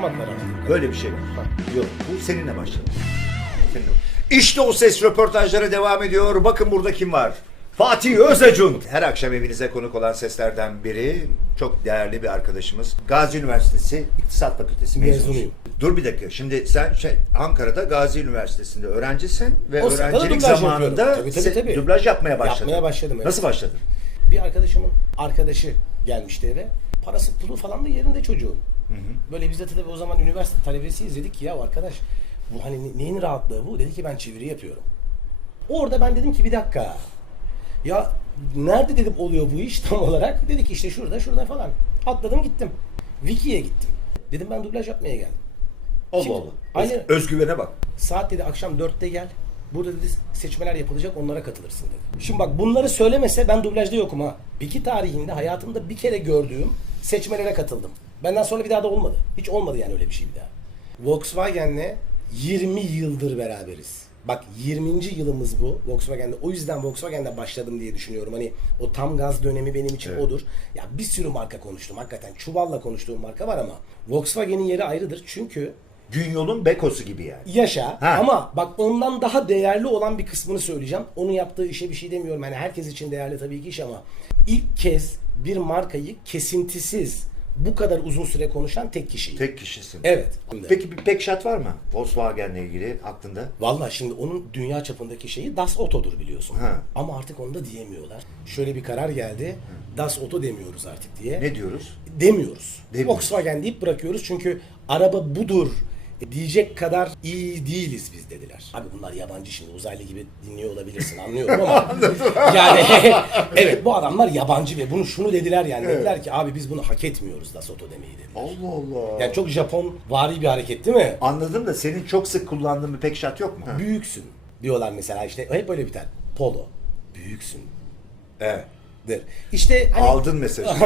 kullanmadılar ama. Böyle bir şey var. Yok bu seninle başladı. Seninle. İşte o ses röportajları devam ediyor. Bakın burada kim var? Fatih Özacun. Her akşam evinize konuk olan seslerden biri. Çok değerli bir arkadaşımız. Gazi Üniversitesi İktisat Fakültesi. Mezunuyum. Dur bir dakika. Şimdi sen şey Ankara'da Gazi Üniversitesi'nde öğrencisin ve O sırada öğrencilik dublaj zamanında yapıyorum. Tabii, tabii, se- tabii. dublaj yapmaya başladın. Yapmaya başladım, evet. Nasıl başladın? Bir arkadaşımın arkadaşı gelmişti eve. Parası pulu falan da yerinde çocuğun. Böyle biz de tabii o zaman üniversite talebesiyiz dedik ki ya arkadaş bu hani ne- neyin rahatlığı bu? Dedi ki ben çeviri yapıyorum. Orada ben dedim ki bir dakika. Ya nerede dedim oluyor bu iş tam olarak? Dedi ki işte şurada şurada falan. Atladım gittim. Wiki'ye gittim. Dedim ben dublaj yapmaya geldim. Allah Allah. Aynen. Özgüvene bak. Saat dedi akşam 4'te gel. Burada dedi seçmeler yapılacak onlara katılırsın dedi. Şimdi bak bunları söylemese ben dublajda yokum ha. Biki tarihinde hayatımda bir kere gördüğüm seçmelere katıldım. Benden sonra bir daha da olmadı. Hiç olmadı yani öyle bir şey bir daha. Volkswagen'le 20 yıldır beraberiz. Bak 20. yılımız bu Volkswagen'de. O yüzden Volkswagen'de başladım diye düşünüyorum. Hani o tam gaz dönemi benim için odur. Ya bir sürü marka konuştum hakikaten. Çuvalla konuştuğum marka var ama Volkswagen'in yeri ayrıdır. Çünkü Günyol'un bekosu gibi yani. yaşa Ha. ama bak ondan daha değerli olan bir kısmını söyleyeceğim. Onun yaptığı işe bir şey demiyorum. Yani herkes için değerli tabii ki iş ama ilk kez bir markayı kesintisiz bu kadar uzun süre konuşan tek kişiyim. Tek kişisin. Evet. Peki bir pek şart var mı Volkswagen'le ilgili aklında? Vallahi şimdi onun dünya çapındaki şeyi Das Auto'dur biliyorsun. Ha. Ama artık onu da diyemiyorlar. Şöyle bir karar geldi. Das Auto demiyoruz artık diye. Ne diyoruz? Demiyoruz. Demiyoruz. Volkswagen deyip bırakıyoruz çünkü araba budur diyecek kadar iyi değiliz biz dediler. Abi bunlar yabancı şimdi uzaylı gibi dinliyor olabilirsin anlıyorum ama yani evet bu adamlar yabancı ve bunu şunu dediler yani dediler ki abi biz bunu hak etmiyoruz Das Auto demeyi dediler. Allah Allah. Yani çok Japon vari bir hareket değil mi? Anladım da senin çok sık kullandığın bir pek şart yok mu? Büyüksün diyorlar mesela işte hep böyle biter. Polo. Büyüksün. Evet. Der. İşte hani Aldın mesajı.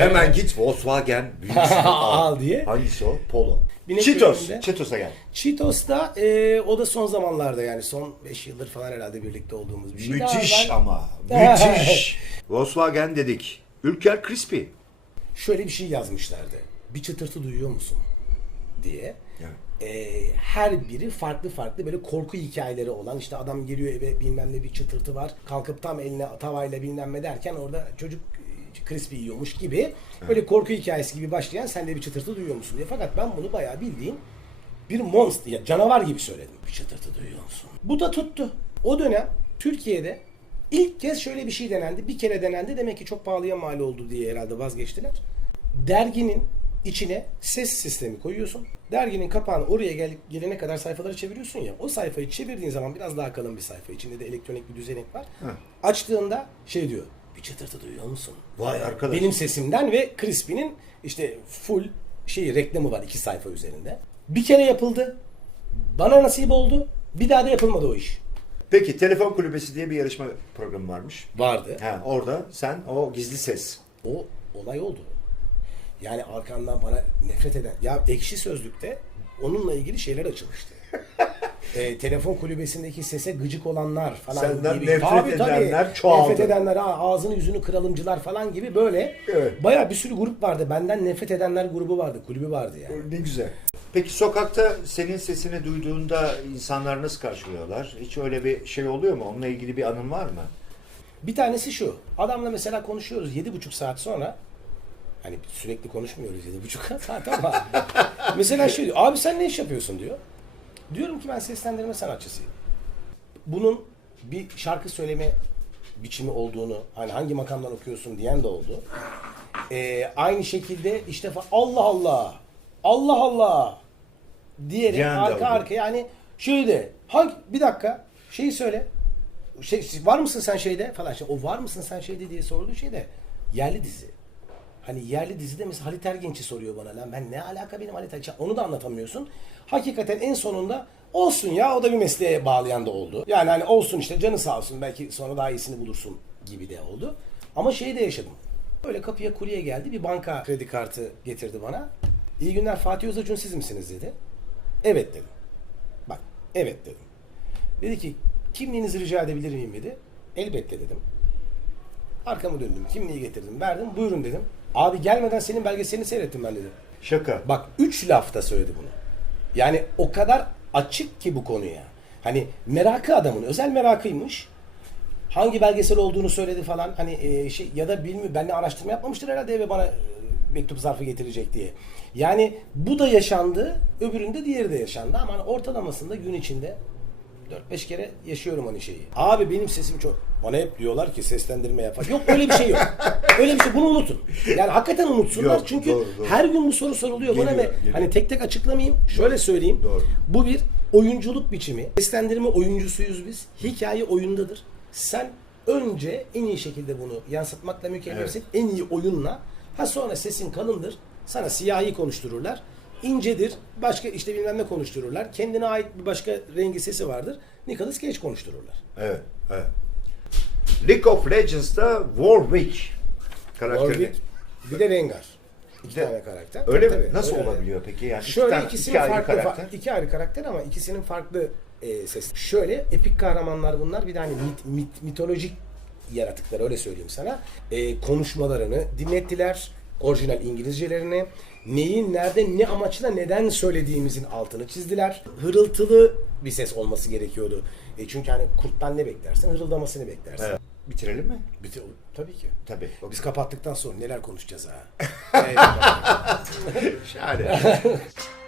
Hemen git Volkswagen büyüksün. Al diye. Hangisi o? Polo. Binek Cheetos. Cheetos'a gel. Cheetos da e, o da son zamanlarda yani son 5 yıldır falan herhalde birlikte olduğumuz bir şey. Müthiş ben- ama. Müthiş. Volkswagen dedik. Ülker Crispy. Şöyle bir şey yazmışlardı. Bir çıtırtı duyuyor musun? diye. Yani. E, her biri farklı farklı böyle korku hikayeleri olan işte adam geliyor eve bilmem ne bir çıtırtı var. Kalkıp tam eline tavayla bilmem ne derken orada çocuk e, crispy yiyormuş gibi böyle korku hikayesi gibi başlayan sen de bir çıtırtı duyuyor musun diye. Fakat ben bunu bayağı bildiğim bir monster, ya canavar gibi söyledim. Bir çıtırtı duyuyor musun? Bu da tuttu. O dönem Türkiye'de ilk kez şöyle bir şey denendi. Bir kere denendi. Demek ki çok pahalıya mal oldu diye herhalde vazgeçtiler. Derginin içine ses sistemi koyuyorsun. Derginin kapağını oraya gel, gelene kadar sayfaları çeviriyorsun ya. O sayfayı çevirdiğin zaman biraz daha kalın bir sayfa. İçinde de elektronik bir düzenek var. Açtığında şey diyor. Bir çıtırtı duyuyor musun? Vay arkadaş. Benim sesimden ve Crispy'nin işte full şey reklamı var iki sayfa üzerinde. Bir kere yapıldı. Bana nasip oldu. Bir daha da yapılmadı o iş. Peki Telefon Kulübesi diye bir yarışma programı varmış. Vardı. Ha, orada sen o gizli ses. O olay oldu. Yani arkamdan bana nefret eden. Ya ekşi sözlükte onunla ilgili şeyler açılmıştı. e, telefon kulübesindeki sese gıcık olanlar falan Senden gibi. nefret edenler çoğaldı. Nefret edenler, ağzını yüzünü kıralımcılar falan gibi böyle. Evet. Bayağı bir sürü grup vardı. Benden nefret edenler grubu vardı. Kulübü vardı yani. Ne güzel. Peki sokakta senin sesini duyduğunda insanlar nasıl karşılıyorlar? Hiç öyle bir şey oluyor mu? Onunla ilgili bir anın var mı? Bir tanesi şu. Adamla mesela konuşuyoruz yedi buçuk saat sonra. Hani sürekli konuşmuyoruz yedi buçuk saat ama. mesela şey diyor. Abi sen ne iş yapıyorsun diyor. Diyorum ki ben seslendirme sanatçısıyım. Bunun bir şarkı söyleme biçimi olduğunu, hani hangi makamdan okuyorsun diyen de oldu. Ee, aynı şekilde işte fa- Allah Allah, Allah Allah diyerek Diyen de arka oldu. arka yani şöyle hangi bir dakika şeyi söyle şey var mısın sen şeyde falan şey o var mısın sen şeyde diye sorduğu şey de yerli dizi. Hani yerli dizide mesela Halit Ergenç'i soruyor bana lan ben ne alaka benim Halit Ergenç onu da anlatamıyorsun. Hakikaten en sonunda olsun ya o da bir mesleğe bağlayan da oldu. Yani hani olsun işte canı sağ olsun belki sonra daha iyisini bulursun gibi de oldu. Ama şeyi de yaşadım. Böyle kapıya kurye geldi bir banka kredi kartı getirdi bana. İyi günler Fatih Özacun siz misiniz dedi. Evet dedim. Bak evet dedim. Dedi ki kimliğinizi rica edebilir miyim dedi. Elbette dedim. Arkamı döndüm. Kimliği getirdim. Verdim. Buyurun dedim. Abi gelmeden senin belgeselini seyrettim ben dedi. Şaka. Bak üç lafta söyledi bunu. Yani o kadar açık ki bu konuya. Hani merakı adamın özel merakıymış. Hangi belgesel olduğunu söyledi falan. Hani e, şey ya da bilmiyorum benle araştırma yapmamıştır herhalde eve bana e, mektup zarfı getirecek diye. Yani bu da yaşandı, öbüründe diğeri de yaşandı ama hani ortalamasında gün içinde 4-5 kere yaşıyorum hani şeyi. Abi benim sesim çok... Bana hep diyorlar ki seslendirme yapar. Yok öyle bir şey yok. öyle bir şey. Bunu unutun. Yani hakikaten unutsunlar. Yok, çünkü doğru, doğru. her gün bu soru soruluyor bana Geliyor, ve geliyor. hani tek tek açıklamayayım. Şöyle söyleyeyim. Doğru. Bu bir oyunculuk biçimi. Seslendirme oyuncusuyuz biz. Hikaye oyundadır. Sen önce en iyi şekilde bunu yansıtmakla mükellefsin. En iyi oyunla. Ha sonra sesin kalındır. Sana siyahi konuştururlar. İncedir. Başka işte bilmem ne konuştururlar. Kendine ait bir başka rengi sesi vardır. Nicolas Cage konuştururlar. Evet, evet. League of Legends'da Warwick karakteri. Warwick bir de Rengar. İki De- tane karakter. Öyle Tabii, mi? tabii. Nasıl Öyle. olabiliyor peki? Yani iki Şöyle tane- ikisinin iki ayrı farklı karakter. fa- iki ayrı karakter ama ikisinin farklı e, ses. Şöyle epik kahramanlar bunlar. Bir de hani mit, mit- mitolojik yaratıklar öyle söyleyeyim sana. E, konuşmalarını dinlettiler. Orijinal İngilizcelerini. Neyin, nerede, ne amaçla, neden söylediğimizin altını çizdiler. Hırıltılı bir ses olması gerekiyordu. E, çünkü hani kurttan ne beklersin? Hırıldamasını beklersin. Evet. Bitirelim mi? Biti- tabii ki. Tabii. Biz kapattıktan sonra neler konuşacağız ha? Şahane.